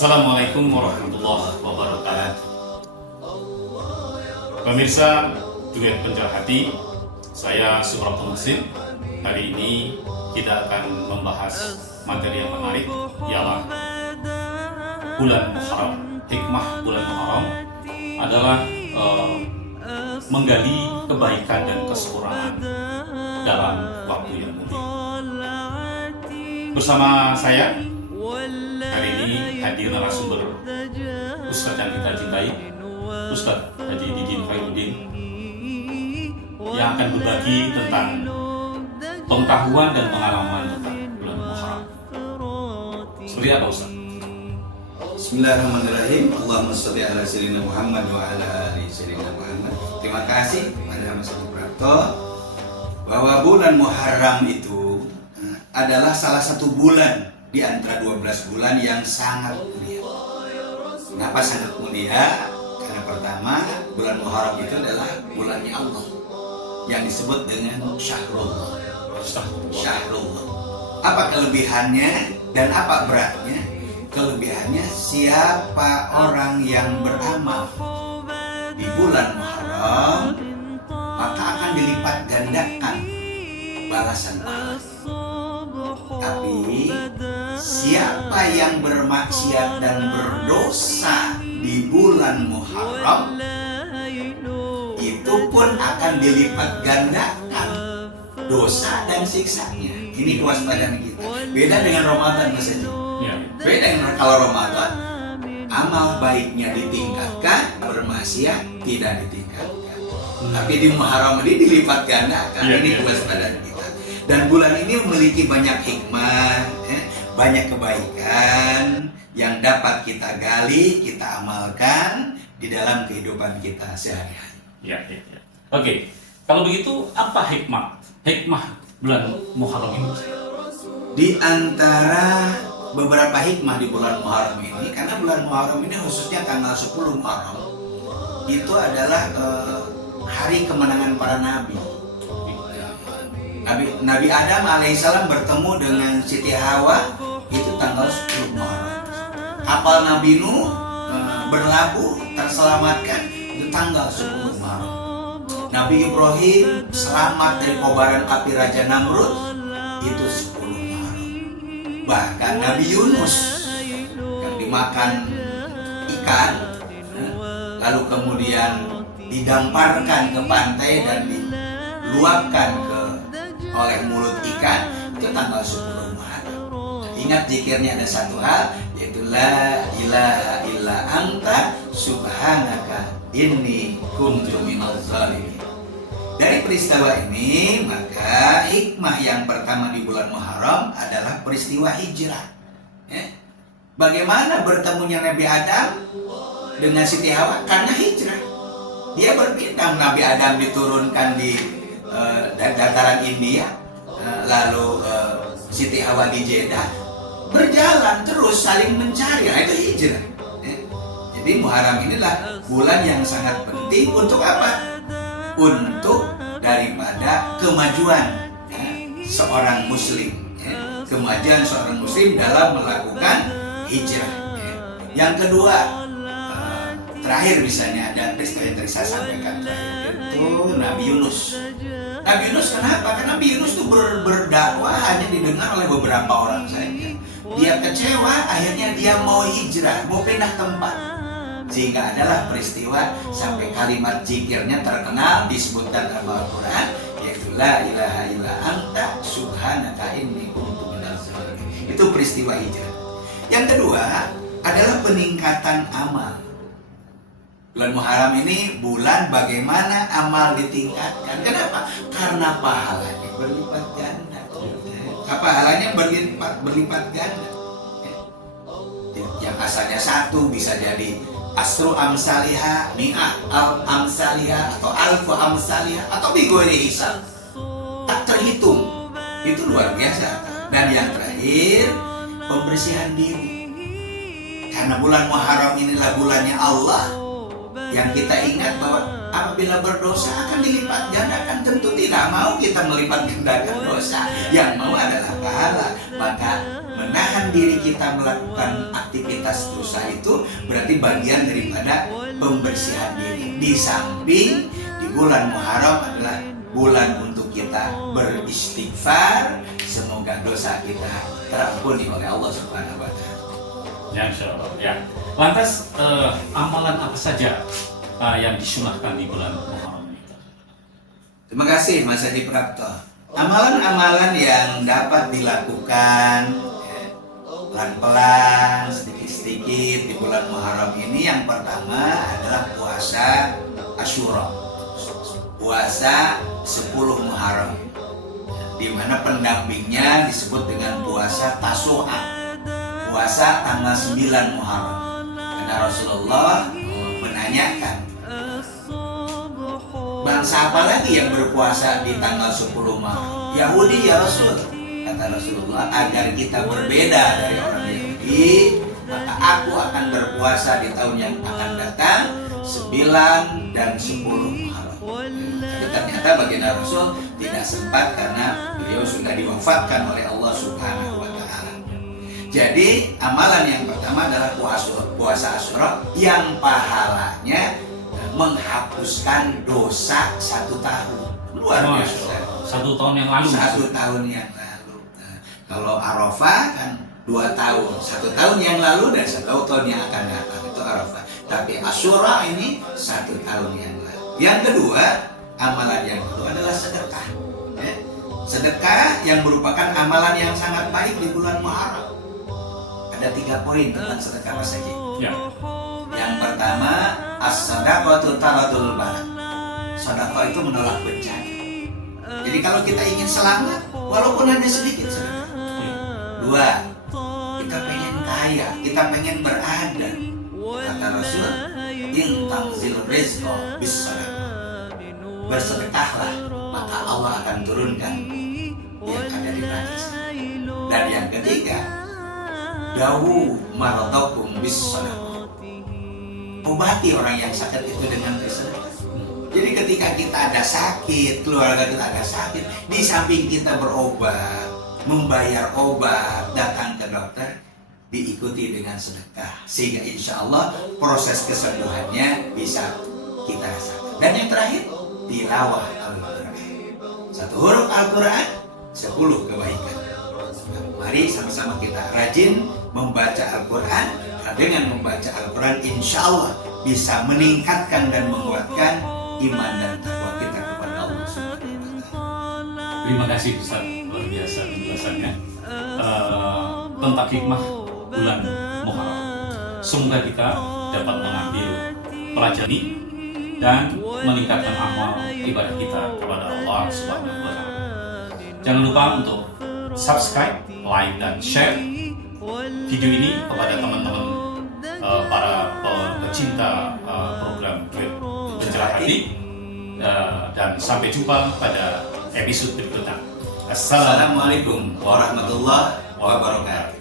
Assalamualaikum warahmatullahi wabarakatuh. Pemirsa Duet Penjual Hati, saya Subrata Muhsin. Hari ini kita akan membahas materi yang menarik, ialah bulan Muharram. Hikmah bulan Muharram adalah menggali kebaikan dan kesempurnaan dalam waktu yang mulia. Bersama saya hari ini hadir narasumber Ustadz yang kita cintai, Ustadz Haji Didin Khairuddin, yang akan berbagi tentang pengetahuan dan pengalaman tentang bulan Muharram. Seperti apa, Ustadz? Bismillahirrahmanirrahim. Allahumma sholli ala sayyidina Muhammad wa ala ali sayyidina Muhammad. Terima kasih pada Mas Subrata bahwa bulan Muharram itu adalah salah satu bulan di antara 12 bulan yang sangat mulia. Kenapa sangat mulia? Karena pertama, bulan Muharram itu adalah bulannya Allah yang disebut dengan Syahrullah. Syahrullah. Apa kelebihannya dan apa beratnya? Kelebihannya, siapa orang yang beramal di bulan Muharram maka akan dilipat gandakan balasan pahala. Tapi siapa yang bermaksiat dan berdosa di bulan Muharram itu pun akan dilipat gandakan dosa dan siksanya. Ini kewaspadaan kita. Beda dengan Ramadan, Mas Haji. Ya. Beda dengan kalau Ramadan, amal baiknya ditingkatkan, bermaksiat tidak ditingkatkan. Tapi di Muharram ini dilipat gandakan. Ini kewaspadaan kita. Dan bulan ini memiliki banyak hikmah, banyak kebaikan yang dapat kita gali, kita amalkan di dalam kehidupan kita sehari-hari. Ya. Oke, kalau begitu apa hikmah bulan Muharram ini? Di antara beberapa hikmah di bulan Muharram ini, karena bulan Muharram ini khususnya tanggal 10 Muharram itu adalah hari kemenangan para nabi. Nabi Adam alaihissalam bertemu dengan Siti Hawa itu tanggal 10 Muharram. Kapal Nabi Nuh berlabuh terselamatkan itu tanggal 10 Muharram. Nabi Ibrahim selamat dari kobaran api Raja Namrud itu 10 Muharram. Bahkan Nabi Yunus yang dimakan ikan lalu kemudian didamparkan ke pantai dan diluapkan oleh mulut ikan itu tanggal 10 Muharram. Ingat zikirnya ada satu hal, yaitu la ilaha illa anta subhanaka inni kuntu minaz zalimin. Dari peristiwa ini maka hikmah yang pertama di bulan Muharram adalah peristiwa hijrah. Bagaimana bertemunya Nabi Adam dengan Siti Hawa? Karena hijrah. Dia berpindah. Nabi Adam diturunkan di dataran India, lalu Siti Hawa di Jeddah, berjalan terus saling mencari. Nah, itu hijrah. Jadi Muharram inilah bulan yang sangat penting untuk apa? Untuk daripada kemajuan seorang muslim, kemajuan seorang muslim dalam melakukan hijrah. Yang kedua, terakhir misalnya ada peristiwa yang tadi saya sampaikan terakhir itu Nabi Yunus. Nabi Yunus kenapa? Karena Nabi Yunus itu berdakwah hanya didengar oleh beberapa orang saja. Dia kecewa, akhirnya dia mau hijrah, mau pindah tempat. Sehingga adalah peristiwa sampai kalimat zikirnya terkenal disebutkan dalam Al-Quran, yaitu la ilaha illa anta subhanaka inni kuntu minaz zalimin. Itu peristiwa hijrah. Yang kedua adalah peningkatan amal. Bulan Muharram ini bulan bagaimana amal ditingkatkan. Kenapa? Karena pahalanya berlipat ganda. Pahalanya berlipat ganda. Yang asalnya satu bisa jadi asru amsalihah, mi'ah amsalihah, atau alfu amsalihah, atau bighairi hisab. Tak terhitung. Itu luar biasa. Dan yang terakhir, pembersihan diri. Karena bulan Muharram inilah bulannya Allah, yang kita ingat bahwa apabila berdosa akan dilipat gandakan. Tentu tidak mau kita melipat gandakan dosa, yang mau adalah pahala. Maka menahan diri kita melakukan aktivitas dosa itu berarti bagian daripada pembersihan diri. Di samping di bulan Muharram adalah bulan untuk kita beristighfar, semoga dosa kita terampuni oleh Allah Subhanahu wa Ta'ala. Ya, insya Allah. Ya. Lantas amalan apa saja yang disunahkan di bulan Muharram ini? Terima kasih Mas Haji Prapto. Amalan-amalan yang dapat dilakukan pelan-pelan, sedikit-sedikit di bulan Muharram ini, yang pertama adalah puasa Asyura, puasa 10 Muharram, di mana pendampingnya disebut dengan puasa Tasu'a, puasa tanggal 9 Muharram. Karena Rasulullah menanyakan, bangsa apa lagi yang berpuasa di tanggal 10 Muharram? Yahudi ya Rasul. Kata Rasulullah, agar kita berbeda dari orang Yahudi, maka aku akan berpuasa di tahun yang akan datang 9 dan 10 Muharram. Tapi ternyata baginda Rasul tidak sempat karena beliau sudah diwafatkan oleh Allah Subhanahu wa Ta'ala. Jadi amalan yang pertama adalah puasa Asyura yang pahalanya menghapuskan dosa 1 tahun. Luar biasa. 1 tahun yang lalu. 1 tahun yang lalu. Nah, kalau Arafah kan 2 tahun. 1 tahun yang lalu dan 1 tahun yang akan datang, itu Arafah. Tapi Asyura ini 1 tahun yang lalu. Yang kedua, amalan yang kedua adalah sedekah. Ya. Sedekah yang merupakan amalan yang sangat baik di bulan Muharram. Ada 3 poin tentang sedekah Mas Haji. Ya. Yang pertama, as-sadaqatu taradul bala. Sedekah itu menolak bencana. Jadi kalau kita ingin selamat, walaupun hanya sedikit sedekah. 2, kita pengen kaya, kita pengen berada. Kata Rasul, in tanzil rizqa bis sadaqah. Bersedekahlah, maka Allah akan turunkan yang ada di langit. Dan yang ketiga, dawu maradakum bis sadaqah. Obati orang yang sakit itu dengan bersedekah. Jadi ketika kita ada sakit, keluarga kita ada sakit, di samping kita berobat, membayar obat, datang ke dokter, diikuti dengan sedekah, sehingga insya Allah proses kesembuhannya bisa kita rasakan. Dan yang terakhir, tilawah Al-Quran. 1 huruf Al-Quran, 10 kebaikan. Mari sama-sama kita rajin membaca Al-Quran. Dengan membaca Al-Quran insya Allah bisa meningkatkan dan menguatkan iman dan takwa kita kepada Allah Subhanahu wa Ta'ala. Terima kasih Ustaz, luar biasa penjelasannya tentang hikmah bulan Muharram. Semoga kita dapat mengambil pelajari dan meningkatkan amal ibadah kita kepada Allah Subhanahu wa Ta'ala. Jangan lupa untuk subscribe, like, dan share video ini kepada teman-teman para pecinta program Pencerah Hati, dan sampai jumpa pada episode berikutnya. Assalamualaikum warahmatullahi wabarakatuh.